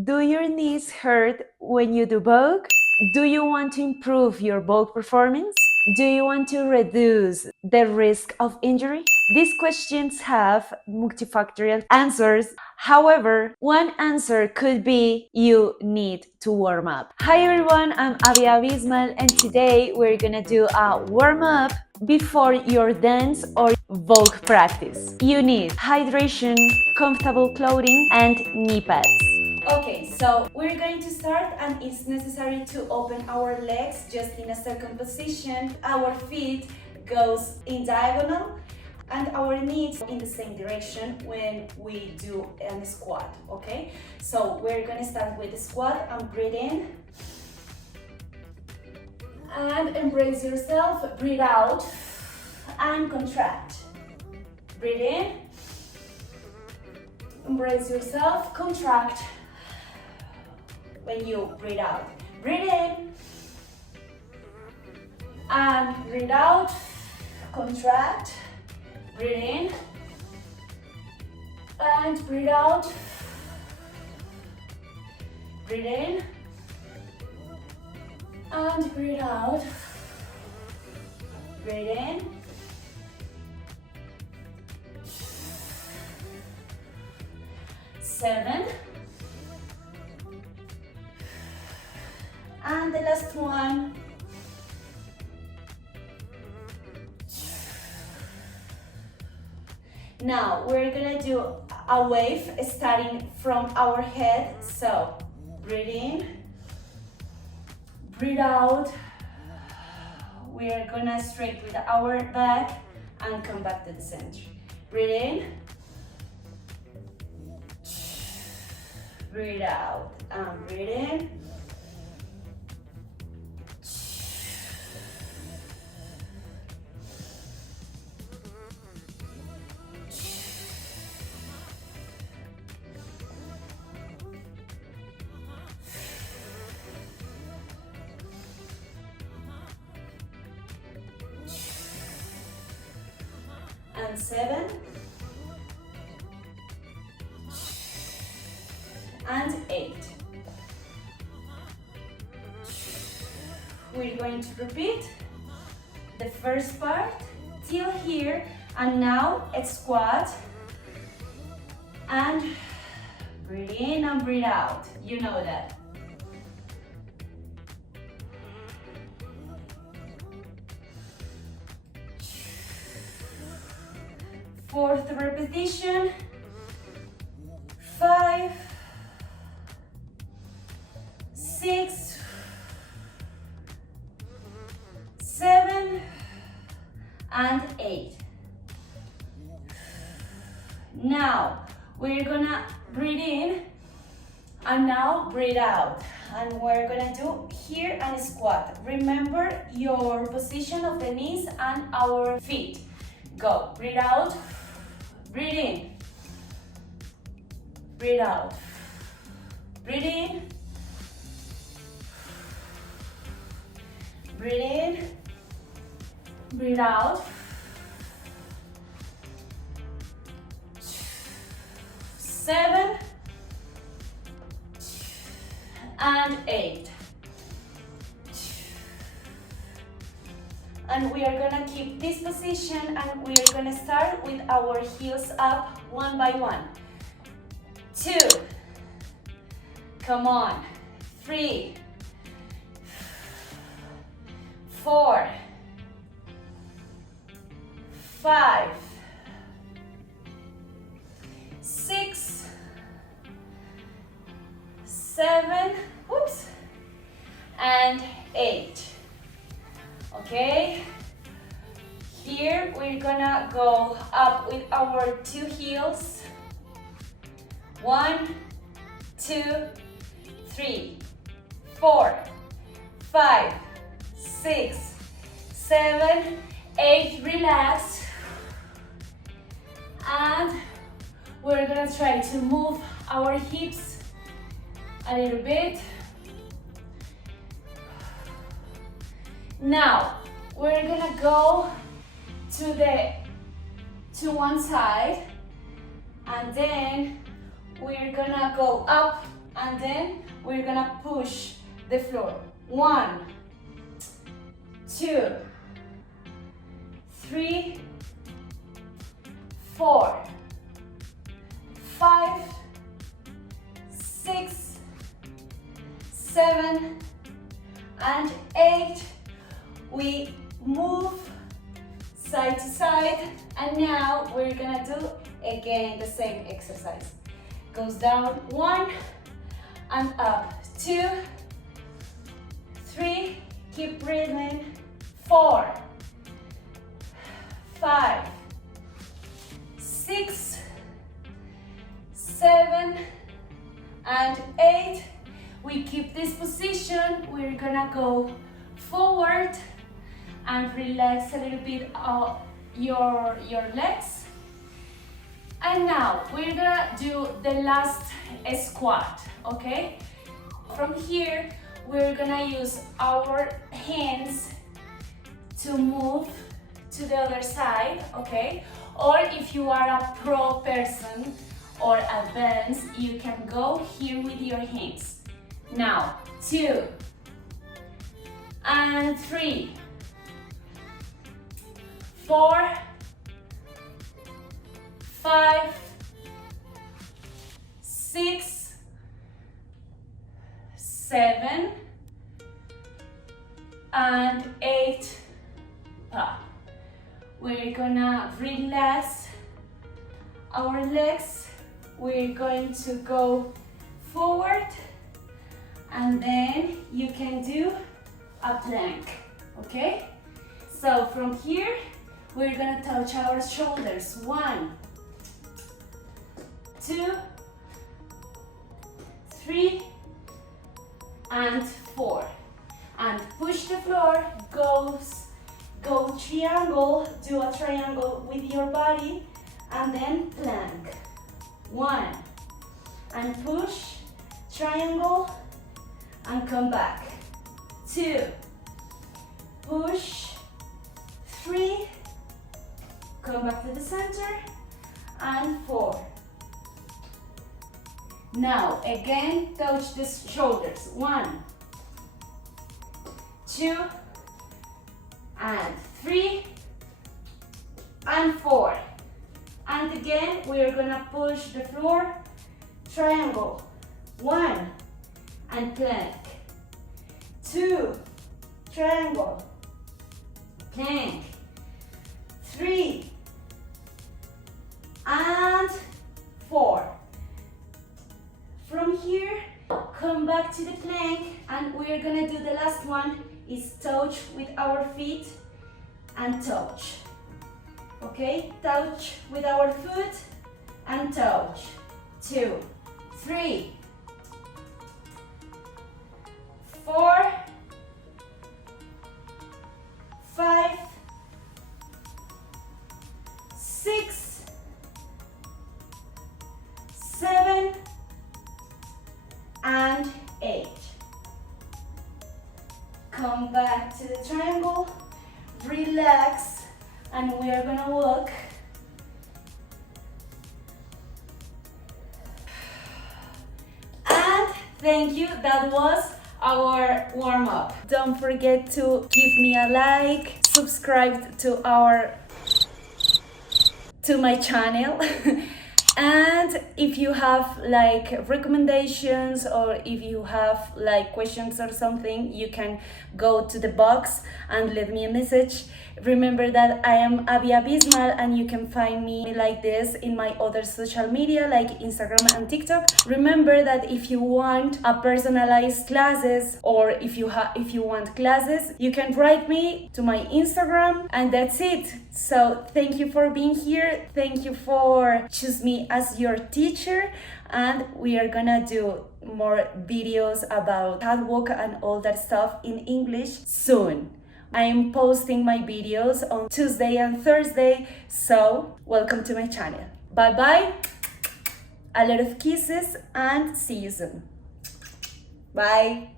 Do your knees hurt when you do Vogue? Do you want to improve your Vogue performance? Do you want to reduce the risk of injury? These questions have multifactorial answers. However, one answer could be you need to warm up. Hi everyone, I'm Abismal and today we're gonna do a warm up before your dance or Vogue practice. You need hydration, comfortable clothing, and knee pads. Okay, so we're going to start and it's necessary to open our legs just in a second position. Our feet goes in diagonal and our knees in the same direction when we do a squat, okay? So we're gonna start with the squat and breathe in. And embrace yourself, breathe out and contract. Breathe in, embrace yourself, contract. When you breathe out, breathe in and breathe out, contract, breathe in and breathe out, breathe in and breathe out, breathe in, seven, and the last one. Now we're gonna do a wave starting from our head. So breathe in, breathe out. We are gonna straight with our back and come back to the center. Breathe in, breathe out, and breathe in. And seven, and eight. We're going to repeat the first part till here, and now a squat and breathe in and breathe out. You know that. Fourth repetition. 5, 6, 7, and 8. Now we're gonna breathe in and now breathe out, and we're gonna do here and squat. Remember your position of the knees and our feet. Go, breathe out, breathe in, breathe out, breathe in, breathe in, breathe out, 7 and 8. And we are gonna keep this position and we are gonna start with our heels up one by one. 2, come on, 3, 4, 5, 6, 7, whoops, and 8. Okay, here we're gonna go up with our 2 heels. 1, 2, 3, 4, 5, 6, 7, 8. Relax. And we're gonna try to move our hips a little bit. Now we're gonna go to one side, and then we're gonna go up and then we're gonna push the floor. 1, 2, 3, 4, 5, 6, 7, and 8. We move side to side, and now we're gonna do again the same exercise. Goes down 1 and up 2, 3, keep breathing, 4, 5, 6, 7, and 8. We keep this position. We're gonna go forward and relax a little bit your legs. And now we're gonna do the last squat, okay? From here, we're gonna use our hands to move to the other side, okay? Or if you are a pro person or advanced, you can go here with your hands. Now, 2, and 3, 4, 5, 6, 7, and 8. We're gonna relax our legs. We're going to go forward, and then you can do a plank, okay? So from here, we're gonna touch our shoulders. 1, 2, 3, and 4. And push the floor, go triangle, do a triangle with your body, and then plank. 1, and push, triangle, and come back. 2, push, 3, come back to the center, and 4. Now, again, touch the shoulders. 1, 2, and 3, and 4. And again, we're gonna push the floor, triangle. 1, and plank. 2, triangle, plank. 3, and 4. From here, come back to the plank, and we're gonna do the last one is touch with our feet and touch. Okay, touch with our foot and touch. 2, 3, 4, 5, 6, 7, and 8. Come back to the triangle, relax, and we are gonna walk. And thank you, that was our warm-up. Don't forget to give me a like, subscribe to my channel. And if you have like recommendations, or if you have like questions or something, you can go to the box and leave me a message. Remember that I am Abismal, and you can find me like this in my other social media like Instagram and TikTok. Remember that if you want a personalized classes, or if you want classes, you can write me to my Instagram, and that's it. So thank you for being here. Thank you for choosing me as your teacher, and we are gonna do more videos about catwalk and all that stuff in English soon. I am posting my videos on Tuesday and Thursday, so welcome to my channel. Bye bye, a lot of kisses, and see you soon. Bye.